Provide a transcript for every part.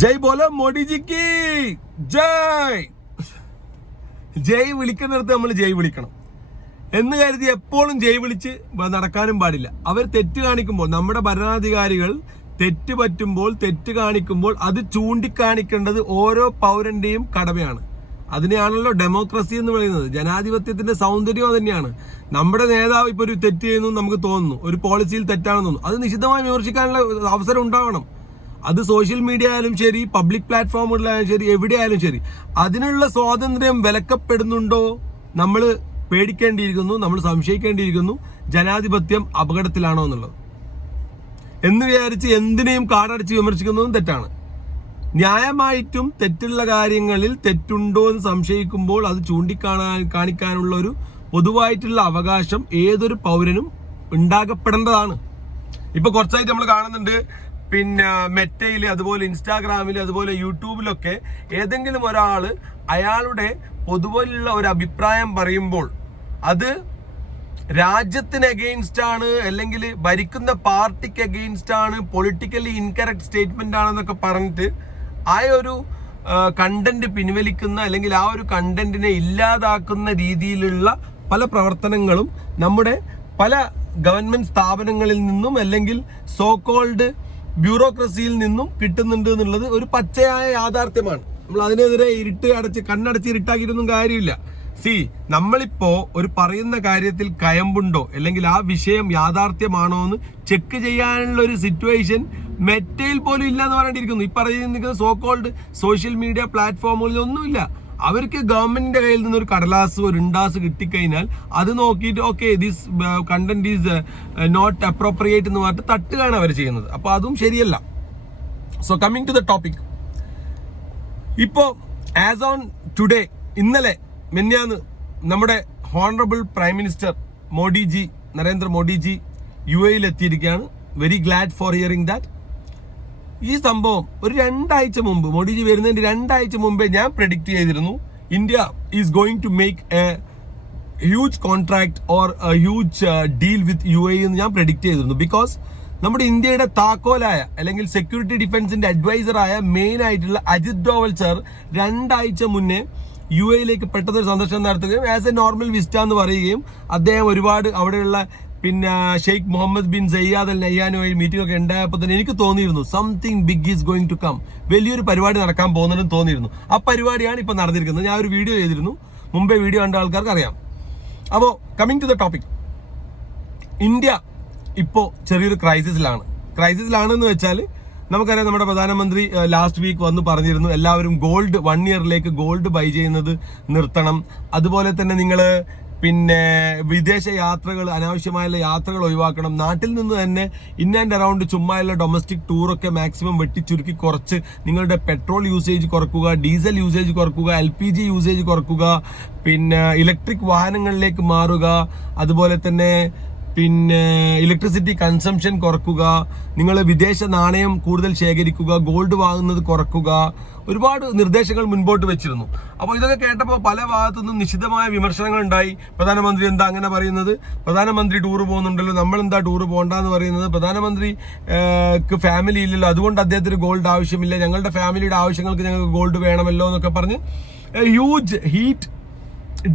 ജയ് ബോലോ മോഡിജിക്ക് ജയ്. ജയ് വിളിക്കുന്നിടത്ത് നമ്മൾ ജയ് വിളിക്കണം എന്ന് കരുതി എപ്പോഴും ജയ് വിളിച്ച് നടക്കാനും പാടില്ല. അവർ തെറ്റ് കാണിക്കുമ്പോൾ, നമ്മുടെ ഭരണാധികാരികൾ തെറ്റ് പറ്റുമ്പോൾ, തെറ്റ് കാണിക്കുമ്പോൾ അത് ചൂണ്ടിക്കാണിക്കേണ്ടത് ഓരോ പൗരന്റെയും കടമയാണ്. അതിനെയാണല്ലോ ഡെമോക്രസി എന്ന് പറയുന്നത്. ജനാധിപത്യത്തിന്റെ സൗന്ദര്യം തന്നെയാണ്. നമ്മുടെ നേതാവ് ഇപ്പൊ ഒരു തെറ്റ് ചെയ്യുന്നു നമുക്ക് തോന്നുന്നു, ഒരു പോളിസിയിൽ തെറ്റാണെന്ന് തോന്നുന്നു, അത് നിശിതമായി വിമർശിക്കാനുള്ള അവസരം ഉണ്ടാവണം. അത് സോഷ്യൽ മീഡിയ ആയാലും ശരി, പബ്ലിക് പ്ലാറ്റ്ഫോമുകളിലായാലും ശരി, എവിടെയായാലും ശരി, അതിനുള്ള സ്വാതന്ത്ര്യം വിലക്കപ്പെടുന്നുണ്ടോ നമ്മൾ പേടിക്കേണ്ടിയിരിക്കുന്നു, നമ്മൾ സംശയിക്കേണ്ടിയിരിക്കുന്നു. ജനാധിപത്യം അപകടത്തിലാണോ എന്നുള്ളത് എന്ന് വിചാരിച്ച് എന്തിനേയും കാടടച്ച് വിമർശിക്കുന്നതും തെറ്റാണ്. ന്യായമായിട്ടും തെറ്റുള്ള കാര്യങ്ങളിൽ തെറ്റുണ്ടോ എന്ന് സംശയിക്കുമ്പോൾ അത് കാണിക്കാനുള്ള ഒരു പൊതുവായിട്ടുള്ള അവകാശം ഏതൊരു പൗരനും ഉണ്ടാകപ്പെടേണ്ടതാണ്. ഇപ്പൊ കുറച്ചായിട്ട് നമ്മൾ കാണുന്നുണ്ട്, പിന്നെ മെറ്റയില്, അതുപോലെ ഇൻസ്റ്റാഗ്രാമിൽ, അതുപോലെ യൂട്യൂബിലൊക്കെ ഏതെങ്കിലും ഒരാള് അയാളുടെ പൊതുവിലുള്ള ഒരു അഭിപ്രായം പറയുമ്പോൾ അത് രാജ്യത്തിന് അഗെയിൻസ്റ്റ് ആണ്, അല്ലെങ്കിൽ ഭരിക്കുന്ന പാർട്ടിക്ക് അഗെയിൻസ്റ്റ് ആണ്, പൊളിറ്റിക്കലി ഇൻകറക്റ്റ് സ്റ്റേറ്റ്മെന്റ് ആണെന്നൊക്കെ പറഞ്ഞിട്ട് ആ ഒരു കണ്ടന്റ് പിൻവലിക്കുന്ന, അല്ലെങ്കിൽ ആ ഒരു കണ്ടന്റിനെ ഇല്ലാതാക്കുന്ന രീതിയിലുള്ള പല പ്രവർത്തനങ്ങളും നമ്മുടെ പല ഗവൺമെന്റ് സ്ഥാപനങ്ങളിൽ നിന്നും അല്ലെങ്കിൽ സോ കോൾഡ് ബ്യൂറോക്രസിയിൽ നിന്നും കിട്ടുന്നുണ്ട് എന്നുള്ളത് ഒരു പച്ചയായ യാഥാർത്ഥ്യമാണ്. നമ്മൾ അതിനെതിരെ കണ്ണടച്ച് ഇരുട്ടാക്കിയിട്ടൊന്നും കാര്യമില്ല. നമ്മളിപ്പോ ഒരു പറയുന്ന കാര്യത്തിൽ കയമ്പുണ്ടോ, അല്ലെങ്കിൽ ആ വിഷയം യാഥാർത്ഥ്യമാണോ എന്ന് ചെക്ക് ചെയ്യാനുള്ള ഒരു സിറ്റുവേഷൻ മെറ്റയിൽ പോലും ഇല്ല എന്ന് പറഞ്ഞിരിക്കുന്നു. ഈ പറയുന്ന സോ കോൾഡ് സോഷ്യൽ മീഡിയ പ്ലാറ്റ്ഫോമുകളിലൊന്നുമില്ല. അവർക്ക് ഗവൺമെന്റിന്റെ കയ്യിൽ നിന്ന് ഒരു കടലാസ്, ഒരു ഇണ്ടാസ് കിട്ടിക്കഴിഞ്ഞാൽ അത് നോക്കിയിട്ട് okay this content is not appropriate എന്ന് പറഞ്ഞിട്ട് തട്ടുകയാണ് അവർ ചെയ്യുന്നത്. അപ്പൊ അതും ശരിയല്ല. So coming to the topic, ഇപ്പോ ആസ് ഓൺ ടുഡേ, ഇന്നലെ മെന്നാന്ന് നമ്മുടെ honourable prime minister Modiji, Narendra Modiji UAE എത്തിയിരിക്കുകയാണ്. Very glad for hearing that. ഈ സംഭവം ഒരു 2 ആഴ്ച മുമ്പ്, മോഡിജി വരുന്നതിന്റെ 2 ആഴ്ച മുമ്പേ ഞാൻ പ്രെഡിക്റ്റ് ചെയ്തിരുന്നു, India is going to make a huge contract or a huge deal with UAE എന്ന് ഞാൻ പ്രെഡിക്റ്റ് ചെയ്തിരുന്നു. ബിക്കോസ് നമ്മുടെ ഇന്ത്യയുടെ താക്കോലായ, അല്ലെങ്കിൽ സെക്യൂരിറ്റി ഡിഫൻസിന്റെ അഡ്വൈസറായ മെയിൻ ആയിട്ടുള്ള അജിത് ഡോവൽ സർ 2 ആഴ്ച മുന്നേ UAE പെട്ടെന്നൊരു സന്ദർശനം നടത്തുകയും ആസ് എ നോർമൽ വിസ്റ്റ എന്ന് പറയുകയും അദ്ദേഹം ഒരുപാട് അവിടെയുള്ള പിന്നെ Sheikh Mohammed bin Zayed Al നഹ്യാനുമായി മീറ്റിംഗ് ഒക്കെ ഉണ്ടായപ്പോൾ തന്നെ എനിക്ക് തോന്നിയിരുന്നു something big is going to come, വലിയൊരു പരിപാടി നടക്കാൻ പോകുന്നതെന്ന് തോന്നിയിരുന്നു. ആ പരിപാടിയാണ് ഇപ്പൊ നടന്നിരിക്കുന്നത്. ഞാൻ ഒരു വീഡിയോ ചെയ്തിരുന്നു, മുമ്പേ വീഡിയോ കണ്ട ആൾക്കാർക്ക് അറിയാം. അപ്പോൾ coming to the topic, India ഇപ്പോ ചെറിയൊരു ക്രൈസിസിലാണെന്ന് വെച്ചാൽ നമുക്കറിയാം, നമ്മുടെ പ്രധാനമന്ത്രി ലാസ്റ്റ് വീക്ക് വന്ന് പറഞ്ഞിരുന്നു എല്ലാവരും ഗോൾഡ് 1 ഇയറിലേക്ക് ഗോൾഡ് ബൈ ചെയ്യുന്നത് നിർത്തണം. അതുപോലെ തന്നെ നിങ്ങൾ പിന്നെ വിദേശ യാത്രകൾ, അനാവശ്യമായുള്ള യാത്രകൾ ഒഴിവാക്കണം. നാട്ടിൽ നിന്ന് തന്നെ ഇൻ ആൻഡ് അറൗണ്ട് ചുമ്മായുള്ള ഡൊമസ്റ്റിക് ടൂറൊക്കെ മാക്സിമം വെട്ടിച്ചുരുക്കി കുറച്ച് നിങ്ങളുടെ പെട്രോൾ യൂസേജ് കുറക്കുക, ഡീസൽ യൂസേജ് കുറക്കുക, LPG യൂസേജ് കുറക്കുക, പിന്നെ ഇലക്ട്രിക് വാഹനങ്ങളിലേക്ക് മാറുക, അതുപോലെ തന്നെ പിന്നെ ഇലക്ട്രിസിറ്റി കൺസംഷൻ കുറക്കുക, നിങ്ങൾ വിദേശ നാണയം കൂടുതൽ ശേഖരിക്കുക, ഗോൾഡ് വാങ്ങുന്നത് കുറക്കുക, ഒരുപാട് നിർദ്ദേശങ്ങൾ മുൻപോട്ട് വെച്ചിരുന്നു. അപ്പോൾ ഇതൊക്കെ കേട്ടപ്പോൾ പല ഭാഗത്തുനിന്നും നിശിതമായ വിമർശനങ്ങൾ ഉണ്ടായി. പ്രധാനമന്ത്രി എന്താ അങ്ങനെ പറയുന്നത്, പ്രധാനമന്ത്രി ടൂറ് പോകുന്നുണ്ടല്ലോ, നമ്മൾ എന്താ ടൂറ് പോകണ്ടെന്ന് പറയുന്നത്, പ്രധാനമന്ത്രിക്ക് ഫാമിലി ഇല്ലല്ലോ, അതുകൊണ്ട് അദ്ദേഹത്തിന് ഗോൾഡ് ആവശ്യമില്ല, ഞങ്ങളുടെ ഫാമിലിയുടെ ആവശ്യങ്ങൾക്ക് ഞങ്ങൾക്ക് ഗോൾഡ് വേണമല്ലോ എന്നൊക്കെ പറഞ്ഞ് ഹ്യൂജ് ഹീറ്റ്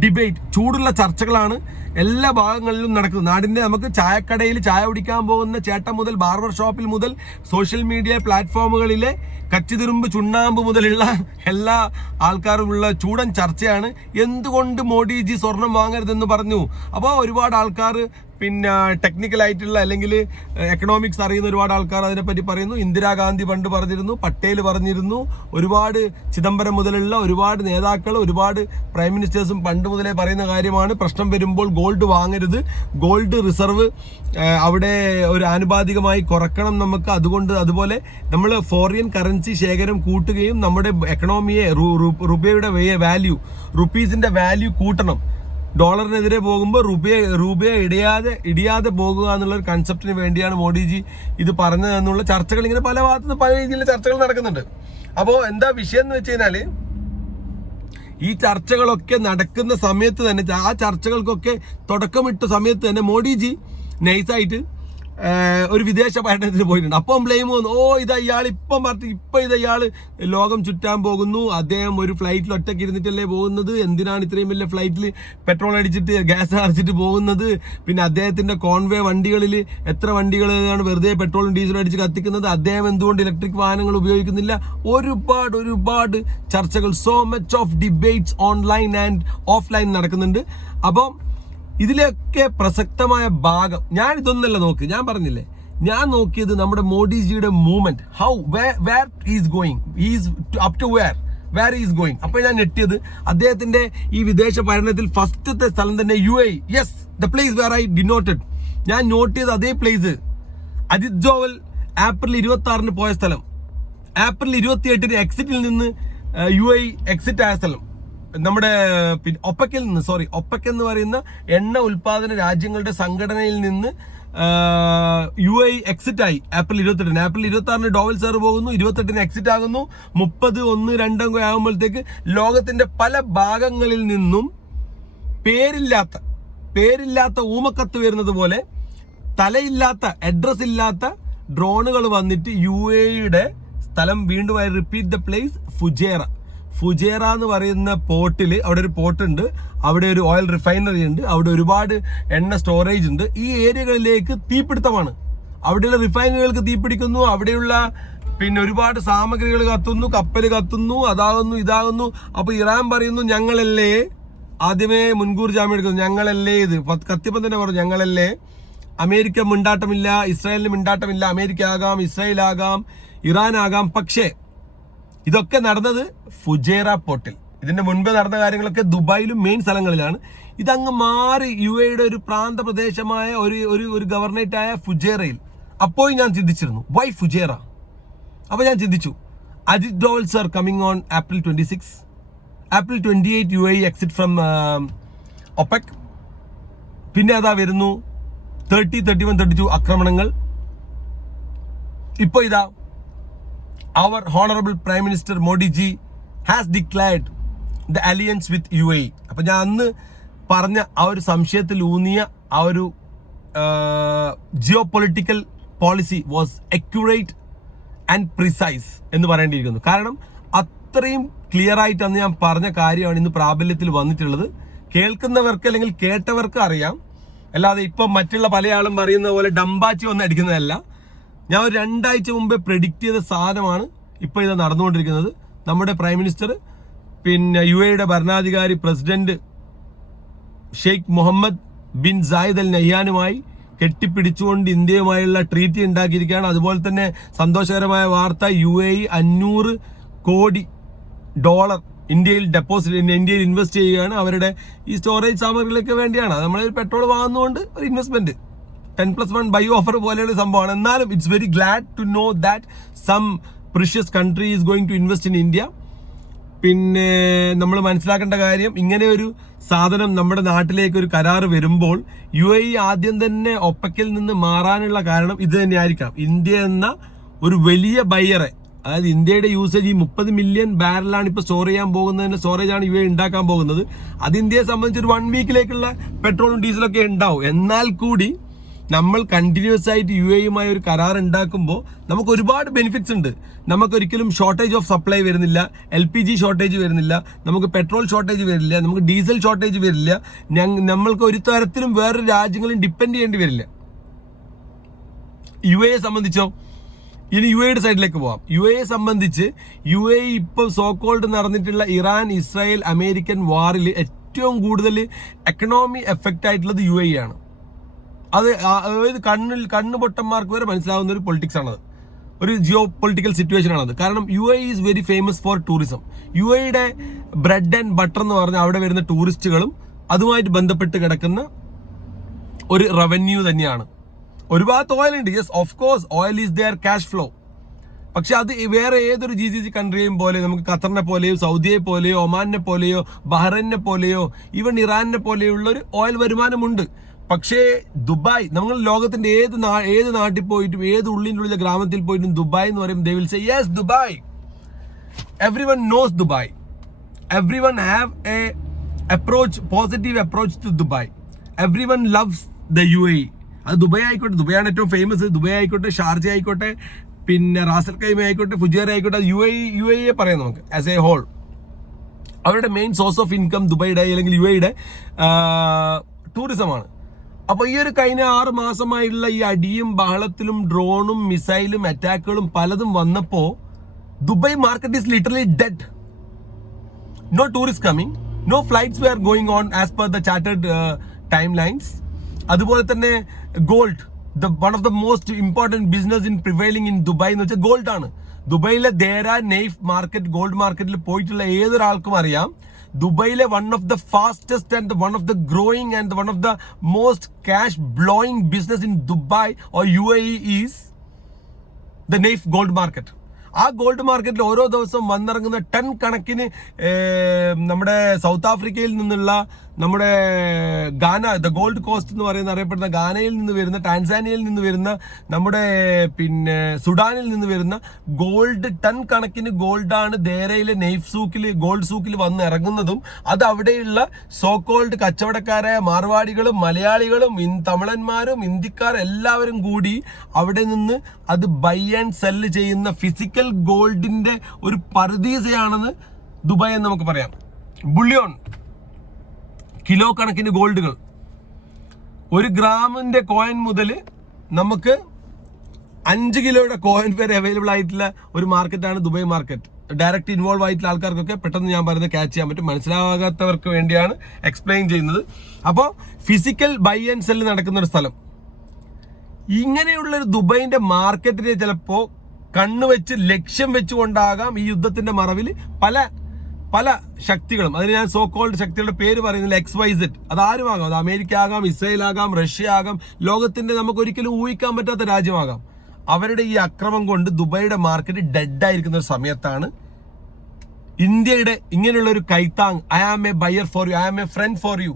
ഡിബേറ്റ്, ചൂടുള്ള ചർച്ചകളാണ് എല്ലാ ഭാഗങ്ങളിലും നടക്കുന്നത്. നാടിന്റെ നമുക്ക് ചായക്കടയിൽ ചായ കുടിക്കാൻ പോകുന്ന ചേട്ടൻ മുതൽ ബാർബർ ഷോപ്പിൽ മുതൽ സോഷ്യൽ മീഡിയ പ്ലാറ്റ്ഫോമുകളിലെ കച്ചിതിരുമ്പ് ചുണ്ണാമ്പ് മുതലുള്ള എല്ലാ ആൾക്കാരുമുള്ള ചൂടൻ ചർച്ചയാണ് എന്തുകൊണ്ട് മോഡിജി സ്വർണം വാങ്ങരുതെന്ന് പറഞ്ഞു. അപ്പോൾ ഒരുപാട് ആൾക്കാർ പിന്നെ ടെക്നിക്കലായിട്ടുള്ള അല്ലെങ്കിൽ എക്കണോമിക്സ് അറിയുന്ന ഒരുപാട് ആൾക്കാർ അതിനെപ്പറ്റി പറയുന്നു. ഇന്ദിരാഗാന്ധി പണ്ട് പറഞ്ഞിരുന്നു, പട്ടേൽ പറഞ്ഞിരുന്നു, ഒരുപാട് ചിദംബരം മുതലുള്ള ഒരുപാട് നേതാക്കൾ, ഒരുപാട് പ്രൈം മിനിസ്റ്റേഴ്സും പണ്ട് മുതലേ പറയുന്ന കാര്യമാണ്. പ്രശ്നം വരുമ്പോൾ ഗോൾഡ് വാങ്ങരുത്, ഗോൾഡ് റിസർവ് അവിടെ ഒരു ആനുപാതികമായി കുറക്കണം നമുക്ക്. അതുപോലെ നമ്മൾ ഫോറിൻ കറൻസി ശേഖരം കൂട്ടുകയും നമ്മുടെ എക്കണോമിയെ, റുപയുടെ വാല്യൂ, റുപ്പീസിന്റെ വാല്യൂ കൂട്ടണം. ഡോളറിനെതിരെ പോകുമ്പോൾ രൂപയെ ഇടിയാതെ പോകുക എന്നുള്ള ഒരു കൺസെപ്റ്റിന് വേണ്ടിയാണ് മോഡിജി ഇത് പറഞ്ഞതെന്നുള്ള ചർച്ചകൾ ഇങ്ങനെ പല ഭാഗത്തുനിന്ന് പല രീതിയിലുള്ള ചർച്ചകൾ നടക്കുന്നുണ്ട്. അപ്പോൾ എന്താ വിഷയം എന്ന് വെച്ച് കഴിഞ്ഞാൽ, ഈ ചർച്ചകളൊക്കെ നടക്കുന്ന സമയത്ത് തന്നെ, ആ ചർച്ചകൾക്കൊക്കെ തുടക്കമിട്ട സമയത്ത് തന്നെ മോഡിജി നൈസായിട്ട് ഒരു വിദേശ പര്യടനത്തിന് പോയിട്ടുണ്ട്. അപ്പം ബ്ലെയിം വന്നു, ഇതാ ഇയാൾ ഇപ്പം ഇയാൾ ലോകം ചുറ്റാൻ പോകുന്നു, അദ്ദേഹം ഒരു ഫ്ലൈറ്റിൽ ഒറ്റയ്ക്ക് ഇരുന്നിട്ടല്ലേ പോകുന്നത്, എന്തിനാണ് ഇത്രയും വലിയ ഫ്ലൈറ്റിൽ പെട്രോൾ അടിച്ചിട്ട് ഗ്യാസ് അടിച്ചിട്ട് പോകുന്നത്, പിന്നെ അദ്ദേഹത്തിന്റെ കോൺവേ വണ്ടികളിൽ എത്ര വണ്ടികളാണ് വെറുതെ പെട്രോളും ഡീസലും അടിച്ച് കത്തിക്കുന്നത്, അദ്ദേഹം എന്തുകൊണ്ട് ഇലക്ട്രിക് വാഹനങ്ങൾ ഉപയോഗിക്കുന്നില്ല, ഒരുപാട് ചർച്ചകൾ, so much of debates online and offline നടക്കുന്നുണ്ട്. അപ്പം ഇതിലൊക്കെ പ്രസക്തമായ ഭാഗം ഞാൻ ഇതൊന്നല്ല നോക്ക്, ഞാൻ പറഞ്ഞില്ലേ, ഞാൻ നോക്കിയത് നമ്മുടെ മോഡിജിയുടെ movement, how where is going, is up to where is going. അപ്പോൾ ഞാൻ ഞെട്ടിയത് അദ്ദേഹത്തിന്റെ ഈ വിദേശ പര്യടനത്തിൽ ഫസ്റ്റത്തെ സ്ഥലം തന്നെ UAE. Yes, the place where I denoted. ഞാൻ നോട്ട് ചെയ്ത അതേ പ്ലേസ് അജിത് ഡോവൽ ഏപ്രിൽ 26 പോയ സ്ഥലം, ഏപ്രിൽ 28 എക്സിറ്റിൽ നിന്ന് UAE എക്സിറ്റ് ആയ സ്ഥലം, നമ്മുടെ ഒപ്പക് എന്ന് പറയുന്ന എണ്ണ ഉൽപാദന രാജ്യങ്ങളുടെ സംഘടനയിൽ നിന്ന് UAE എക്സിറ്റ് ആയി ഏപ്രിൽ 28. ഏപ്രിൽ 26 ഡോവൽ സാർ പോകുന്നു, 28 എക്സിറ്റ് ആകുന്നു. 30, 1, 2 ആകുമ്പോഴത്തേക്ക് ലോകത്തിന്റെ പല ഭാഗങ്ങളിൽ നിന്നും പേരില്ലാത്ത ഊമക്കത്ത് വരുന്നത് പോലെ തലയില്ലാത്ത, അഡ്രസ് ഇല്ലാത്ത ഡ്രോണുകൾ വന്നിട്ട് UAEയുടെ സ്ഥലം വീണ്ടും I repeat the place, Fujairah എന്ന് പറയുന്ന പോർട്ടിൽ, അവിടെ ഒരു പോർട്ട് ഉണ്ട്, അവിടെ ഒരു ഓയിൽ റിഫൈനറി ഉണ്ട്, അവിടെ ഒരുപാട് എണ്ണ സ്റ്റോറേജ് ഉണ്ട്. ഈ ഏരിയകളിലേക്ക് തീപിടുത്തമാണ്, അവിടെയുള്ള റിഫൈനറികൾക്ക് തീപിടിക്കുന്നു, അവിടെയുള്ള പിന്നെ ഒരുപാട് സാമഗ്രികൾ കത്തുന്നു, കപ്പൽ കത്തുന്നു, അതാകുന്നു ഇതാകുന്നു. അപ്പൊ ഇറാൻ പറയുന്നു, ഞങ്ങളല്ലേ ആദ്യമേ മുൻകൂർ ജാമ്യം എടുക്കുന്നു, ഞങ്ങളല്ലേ ഇത് കത്തിപ്പം തന്നെ പറഞ്ഞു, ഞങ്ങളല്ലേ. അമേരിക്ക മിണ്ടാട്ടമില്ല, ഇസ്രായേലിന് മിണ്ടാട്ടമില്ല. അമേരിക്ക ആകാം, ഇസ്രായേൽ ആകാം, ഇറാൻ ആകാം, പക്ഷേ ഇതൊക്കെ നടന്നത് ഫുജേറ പോർട്ടിൽ. ഇതിന്റെ മുൻപ് നടന്ന കാര്യങ്ങളൊക്കെ ദുബായിലും മെയിൻ സ്ഥലങ്ങളിലാണ്. ഇതങ്ങ് മാറി UAEയുടെ ഒരു പ്രാന്ത പ്രദേശമായ ഒരു ഗവർണറേറ്റായ ഫുജേറയിൽ. അപ്പോൾ ഞാൻ ചിന്തിച്ചിരുന്നു, വൈ ഫുജേറ? അപ്പോൾ ഞാൻ ചിന്തിച്ചു, Ajit Doval sir coming on April 26, April 28 UAE exit from OPEC. പിന്നെ അതാ വരുന്നു 30, 31, 32 ആക്രമണങ്ങൾ. ഇപ്പോൾ ഇതാ our honorable prime minister Modi ji has declared the alliance with UAE. അപ്പോൾ ഞാൻ അന്ന് പറഞ്ഞ ആ ഒരു സംശയത്തിൽ ഊന്നിയ ആ ഒരു geo political policy was accurate and precise എന്ന് പറയേണ്ടിയിരിക്കുന്നു. കാരണം അത്രയും ക്ലിയർ ആയിട്ട് അന്ന് ഞാൻ പറഞ്ഞ കാര്യമാണ് ഇന്ന് പ്രാബല്യത്തിൽ വന്നിട്ടുള്ളത്. കേൾക്കുന്നവർക്ക് അല്ലെങ്കിൽ കേട്ടവർക്ക് അറിയാം, അല്ലാതെ ഇപ്പം മറ്റുള്ള പല ആളും പറയുന്ന പോലെ ഡംബാച്ചി വന്ന് അടിക്കുന്നതല്ല. ഞാൻ ഒരു 2 ആഴ്ച മുമ്പേ പ്രെഡിക്റ്റ് ചെയ്ത സാധനമാണ് ഇപ്പോൾ ഇത് നടന്നുകൊണ്ടിരിക്കുന്നത്. നമ്മുടെ പ്രൈം മിനിസ്റ്റർ, പിന്നെ UAEയുടെ ഭരണാധികാരി president Sheikh Mohammed bin Zayed Al നഹ്യാനുമായി കെട്ടിപ്പിടിച്ചുകൊണ്ട് ഇന്ത്യയുമായുള്ള ട്രീറ്റി ഉണ്ടാക്കിയിരിക്കുകയാണ്. അതുപോലെ തന്നെ സന്തോഷകരമായ വാർത്ത, UAE $500 കോടി ഇന്ത്യയിൽ ഇന്ത്യയിൽ ഇൻവെസ്റ്റ് ചെയ്യുകയാണ്. അവരുടെ ഈ സ്റ്റോറേജ് സാമഗ്രികളൊക്കെ വേണ്ടിയാണ്. നമ്മൾ പെട്രോൾ വാങ്ങുന്നതുകൊണ്ട് ഒരു ഇൻവെസ്റ്റ്മെന്റ് 10+1 ബൈ ഓഫർ പോലെയുള്ള സംഭവമാണ്. എന്നാലും it's very glad to know that some precious country is going to invest in India. പിന്നെ നമ്മൾ മനസ്സിലാക്കേണ്ട കാര്യം, ഇങ്ങനെ ഒരു സാധനം നമ്മുടെ നാട്ടിലേക്ക് ഒരു കരാർ വരുമ്പോൾ UAE ആദ്യം തന്നെ ഒപ്പക്കിൽ നിന്ന് മാറാനുള്ള കാരണം ഇത് തന്നെയായിരിക്കാം. ഇന്ത്യ എന്ന ഒരു വലിയ ബയ്യറെ, അതായത് ഇന്ത്യയുടെ യൂസേജ് ഈ 30 മില്യൺ ബാരലാണ് ഇപ്പോൾ സ്റ്റോർ ചെയ്യാൻ പോകുന്നതിന്റെ സ്റ്റോറേജാണ് UAE ഉണ്ടാക്കാൻ പോകുന്നത്. അത് ഇന്ത്യയെ സംബന്ധിച്ച് ഒരു 1 വീക്കിലേക്കുള്ള പെട്രോളും ഡീസലൊക്കെ ഉണ്ടാവും. എന്നാൽ കൂടി നമ്മൾ കണ്ടിന്യൂസ് ആയിട്ട് UAEയുമായി ഒരു കരാർ ഉണ്ടാക്കുമ്പോൾ നമുക്ക് ഒരുപാട് ബെനിഫിറ്റ്സ് ഉണ്ട്. നമുക്കൊരിക്കലും ഷോർട്ടേജ് ഓഫ് സപ്ലൈ വരുന്നില്ല, LPG ഷോർട്ടേജ് വരുന്നില്ല, നമുക്ക് പെട്രോൾ ഷോർട്ടേജ് വരില്ല, നമുക്ക് ഡീസൽ ഷോർട്ടേജ് വരില്ല, നമ്മൾക്ക് ഒരു തരത്തിലും വേറൊരു രാജ്യങ്ങളും ഡിപ്പെൻഡ് ചെയ്യേണ്ടി വരില്ല. UAE സംബന്ധിച്ചോ, ഇനി UAEയുടെ സൈഡിലേക്ക് പോവാം. UAE സംബന്ധിച്ച് UAE ഇപ്പോൾ സോക്കോൾഡ് നടന്നിട്ടുള്ള ഇറാൻ, ഇസ്രായേൽ, അമേരിക്കൻ വാറിൽ ഏറ്റവും കൂടുതൽ എക്കണോമി എഫക്റ്റ് ആയിട്ടുള്ളത് UAE ആണ്. അത് കണ്ണ് പൊട്ടന്മാർക്ക് വരെ മനസ്സിലാവുന്ന ഒരു പൊളിറ്റിക്സ് ആണത്, ഒരു ജിയോ പൊളിറ്റിക്കൽ സിറ്റുവേഷൻ ആണത്. കാരണം UAE is very famous for tourism. UAEയുടെ ബ്രെഡ് ആൻഡ് ബട്ടർ എന്ന് പറഞ്ഞാൽ അവിടെ വരുന്ന ടൂറിസ്റ്റുകളും അതുമായിട്ട് ബന്ധപ്പെട്ട് കിടക്കുന്ന ഒരു റവന്യൂ തന്നെയാണ്. ഒരു ഭാഗത്ത് ഓയിൽ ഉണ്ട്, yes of course oil is there cash flow. പക്ഷെ അത് വേറെ ഏതൊരു GCC കൺട്രിയെയും പോലെ, നമുക്ക് ഖത്തറിനെ പോലെയോ സൗദിയെ പോലെയോ ഒമാനെ പോലെയോ ബഹ്റൈനെ പോലെയോ ഈവൻ ഇറാനെ പോലെയുള്ള ഒരു ഓയിൽ വരുമാനമുണ്ട്. പക്ഷേ ദുബായ്, നമ്മൾ ലോകത്തിന്റെ ഏത് നാട്ടിൽ പോയിട്ടും ഏത് ഉള്ളിൻ്റെ ഗ്രാമത്തിൽ പോയിട്ടും ദുബായ് എന്ന് പറയുമ്പോൾ they will say yes Dubai. Everyone knows Dubai. Everyone have a positive approach to Dubai. Everyone loves the UAE. അത് ദുബായ് ആയിക്കോട്ടെ, ദുബായാണ് ഏറ്റവും ഫേമസ്. ദുബായ് ആയിക്കോട്ടെ, ഷാർജ ആയിക്കോട്ടെ, പിന്നെ റാസൽ ഖൈമ ആയിക്കോട്ടെ, ഫുജൈറ ആയിക്കോട്ടെ, യു എ പറയാം നമുക്ക് ആസ് എ ഹോൾ. അവരുടെ മെയിൻ സോഴ്സ് ഓഫ് ഇൻകം ദുബൈയുടെ അല്ലെങ്കിൽ യു എയുടെ ടൂറിസമാണ്. അപ്പോൾ ഈ ഒരു കഴിഞ്ഞ 6 മാസമായിട്ടുള്ള ഈ അടിയും ബഹളത്തിലും ഡ്രോണും മിസൈലും അറ്റാക്കുകളും പലതും വന്നപ്പോൾ Dubai market is literally dead. No tourist coming, no flights were going on as per the chartered timelines. അതുപോലെ തന്നെ gold, one of the most important business in prevailing in Dubai എന്ന് വെച്ചാൽ ഗോൾഡ് ആണ്. ദുബൈയിലെ ദേര നെയ്ഫ് market, gold മാർക്കറ്റിൽ പോയിട്ടുള്ള ഏതൊരാൾക്കും അറിയാം, ദുബൈയിലെ one of the fastest and one of the growing and one of the most cash blowing business in Dubai or UAE is the Naif gold market. ആ gold മാർക്കറ്റിൽ ഓരോ ദിവസവും വന്നിറങ്ങുന്ന ടൺ കണക്കിന് നമ്മുടെ സൗത്ത് ആഫ്രിക്കയിൽ നിന്നുള്ള, നമ്മുടെ ഗാന, ദ ഗോൾഡ് കോസ്റ്റ് എന്ന് പറയുന്ന അറിയപ്പെടുന്ന ഗാനയിൽ നിന്ന് വരുന്ന, ടാൻസാനിയയിൽ നിന്ന് വരുന്ന, നമ്മുടെ പിന്നെ സുഡാനിൽ നിന്ന് വരുന്ന ഗോൾഡ്, ടൺ കണക്കിന് ഗോൾഡാണ് ദേരയിലെ നെയ്ഫ് സൂക്കിൽ, ഗോൾഡ് സൂക്കിൽ വന്ന് ഇറങ്ങുന്നതും. അത് അവിടെയുള്ള സോക്കോൾഡ് കച്ചവടക്കാരായ മാർവാടികളും മലയാളികളും തമിഴന്മാരും ഇന്ത്യക്കാരും എല്ലാവരും കൂടി അവിടെ നിന്ന് അത് ബൈ ആൻഡ് സെല്ല് ചെയ്യുന്ന ഫിസിക്കൽ ഗോൾഡിന്റെ ഒരു പറുദീസയാണെന്ന് ദുബായ് എന്ന് നമുക്ക് പറയാം. ബുള്ളിയോൺ, കിലോ കണക്കിന് ഗോൾഡുകൾ, 1 ഗ്രാമിന്റെ കോയിൻ മുതൽ നമുക്ക് 5 കിലോയുടെ കോയിൻ വരെ അവൈലബിൾ ആയിട്ടുള്ള ഒരു മാർക്കറ്റാണ് ദുബായ് മാർക്കറ്റ്. ഡയറക്റ്റ് ഇൻവോൾവ് ആയിട്ടുള്ള ആൾക്കാർക്കൊക്കെ പെട്ടെന്ന് ഞാൻ പറയുന്നത് ക്യാച്ച് ചെയ്യാൻ പറ്റും. മനസ്സിലാകാത്തവർക്ക് വേണ്ടിയാണ് എക്സ്പ്ലെയിൻ ചെയ്യുന്നത്. അപ്പോൾ ഫിസിക്കൽ ബൈ ആൻഡ് സെല്ല് നടക്കുന്ന ഒരു സ്ഥലം. ഇങ്ങനെയുള്ളൊരു ദുബൈന്റെ മാർക്കറ്റിനെ ചിലപ്പോൾ കണ്ണുവെച്ച് ലക്ഷ്യം വെച്ചുകൊണ്ടാകാം ഈ യുദ്ധത്തിന്റെ മറവിൽ പല ശക്തികളും, അതിന് ഞാൻ സോ കോൾഡ് ശക്തികളുടെ പേര് പറയുന്നില്ല, XYZ, അതാരും ആകാം, അത് അമേരിക്ക ആകാം, ഇസ്രായേൽ ആകാം, റഷ്യ ആകാം, ലോകത്തിന്റെ നമുക്ക് ഒരിക്കലും ഊഹിക്കാൻ പറ്റാത്ത രാജ്യമാകാം. അവരുടെ ഈ അക്രമം കൊണ്ട് ദുബൈയുടെ മാർക്കറ്റ് ഡെഡായിരിക്കുന്ന ഒരു സമയത്താണ് ഇന്ത്യയുടെ ഇങ്ങനെയുള്ള ഒരു കൈത്താങ്, I am a buyer for you, I am a friend for you,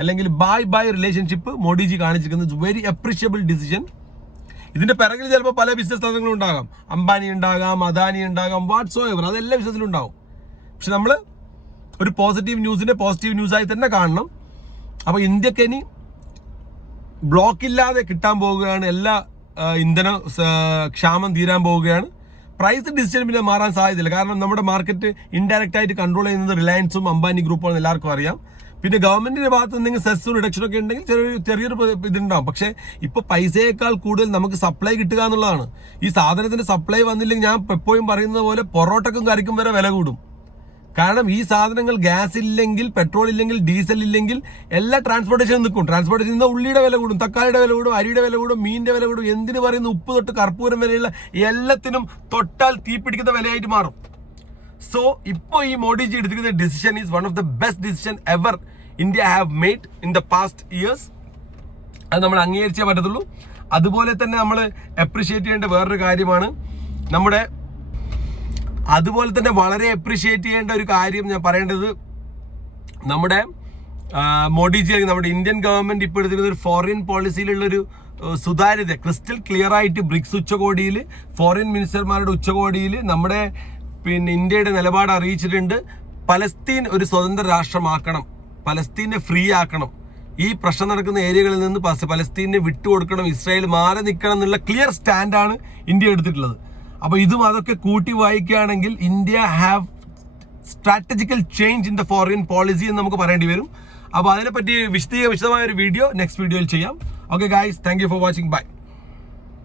അല്ലെങ്കിൽ ബൈ റിലേഷൻഷിപ്പ് മോഡിജി കാണിച്ചിരിക്കുന്നത്. Very appreciable decision. ഇതിന്റെ പിറകിൽ ചിലപ്പോൾ പല ബിസിനസ് തന്ത്രങ്ങളും ഉണ്ടാകാം, അംബാനി ഉണ്ടാകാം, അദാനി ഉണ്ടാകാം, വാട്ട്സോ എവർ, അതെല്ലാം ബിസിനസ്സിലും ഉണ്ടാവും. പക്ഷെ നമ്മൾ ഒരു പോസിറ്റീവ് ന്യൂസിനെ പോസിറ്റീവ് ന്യൂസായി തന്നെ കാണണം. അപ്പോൾ ഇന്ത്യക്ക് ഇനി ബ്ലോക്ക് ഇല്ലാതെ കിട്ടാൻ പോവുകയാണ്, എല്ലാ ഇന്ധന ക്ഷാമം തീരാൻ പോവുകയാണ്. പ്രൈസ് ഡിസിഷൻ പിന്നെ മാറാൻ സാധ്യതയില്ല. കാരണം നമ്മുടെ മാർക്കറ്റ് ഇൻഡയറക്റ്റ് ആയിട്ട് കൺട്രോൾ ചെയ്യുന്നത് റിലയൻസും അംബാനി ഗ്രൂപ്പാണെന്ന് എല്ലാവർക്കും അറിയാം. പിന്നെ ഗവൺമെന്റിന്റെ ഭാഗത്ത് എന്തെങ്കിലും സെസ്സും റിഡക്ഷനും ഒക്കെ ഉണ്ടെങ്കിൽ ചെറിയൊരു ഇതുണ്ടാവും. പക്ഷെ ഇപ്പൊ പൈസയേക്കാൾ കൂടുതൽ നമുക്ക് സപ്ലൈ കിട്ടുക എന്നുള്ളതാണ്. ഈ സാധനത്തിന്റെ സപ്ലൈ വന്നില്ലെങ്കിൽ ഞാൻ എപ്പോഴും പറയുന്നത് പോലെ പൊറോട്ടക്കും കറിക്കും വരെ വില കൂടും. കാരണം ഈ സാധനങ്ങൾ ഗ്യാസ് ഇല്ലെങ്കിൽ, പെട്രോൾ ഇല്ലെങ്കിൽ, ഡീസൽ ഇല്ലെങ്കിൽ എല്ലാ ട്രാൻസ്പോർട്ടേഷനും നിൽക്കും. ട്രാൻസ്പോർട്ടേഷൻ നിന്ന് ഉള്ളിയുടെ വില കൂടും, തക്കാളിയുടെ വില കൂടും, അരിയുടെ വില കൂടും, മീനിന്റെ വില കൂടും, എന്തിനു പറയുന്നു ഉപ്പ് തൊട്ട് കർപ്പൂരം വരെയുള്ള എല്ലാത്തിനും തൊട്ടാൽ തീപിടിക്കുന്ന വിലയായിട്ട് മാറും. സോ ഇപ്പോൾ ഈ മോഡിജി എടുത്തിരിക്കുന്ന decision is one of the best decision ever India have made in the past years. അത് നമ്മൾ അംഗീകരിച്ചേ പറ്റത്തുള്ളൂ. അതുപോലെ തന്നെ നമ്മൾ അപ്രിഷിയേറ്റ് ചെയ്യേണ്ട വേറൊരു കാര്യമാണ് അതുപോലെ തന്നെ വളരെ അപ്രിഷിയേറ്റ് ചെയ്യേണ്ട ഒരു കാര്യം ഞാൻ പറയേണ്ടത്, നമ്മുടെ മോഡിജി, നമ്മുടെ ഇന്ത്യൻ ഗവൺമെന്റ് ഇപ്പോൾ എടുത്തിരുന്ന ഒരു ഫോറിൻ പോളിസിയിലുള്ളൊരു സുതാര്യത ക്രിസ്റ്റൽ ക്ലിയർ ആയിട്ട് ബ്രിക്സ് ഉച്ചകോടിയിൽ, ഫോറിൻ മിനിസ്റ്റർമാരുടെ ഉച്ചകോടിയിൽ നമ്മുടെ ഇന്ത്യയുടെ നിലപാട് അറിയിച്ചിട്ടുണ്ട്. പലസ്തീൻ ഒരു സ്വതന്ത്ര രാഷ്ട്രമാക്കണം, പലസ്തീനെ ഫ്രീ ആക്കണം, ഈ പ്രശ്നം നടക്കുന്ന ഏരിയകളിൽ നിന്ന് പലസ്തീനെ വിട്ടുകൊടുക്കണം, ഇസ്രായേൽ മാറി നിൽക്കണം എന്നുള്ള ക്ലിയർ സ്റ്റാൻഡാണ് ഇന്ത്യ എടുത്തിട്ടുള്ളത്. അപ്പോൾ ഇതും അതൊക്കെ കൂട്ടി വായിക്കുകയാണെങ്കിൽ India have strategical change in the foreign policy എന്ന് നമുക്ക് പറയേണ്ടി വരും. അപ്പോൾ അതിനെപ്പറ്റി വിശദമായ ഒരു വീഡിയോ നെക്സ്റ്റ് വീഡിയോയിൽ ചെയ്യാം. Okay guys, thank you for watching. By.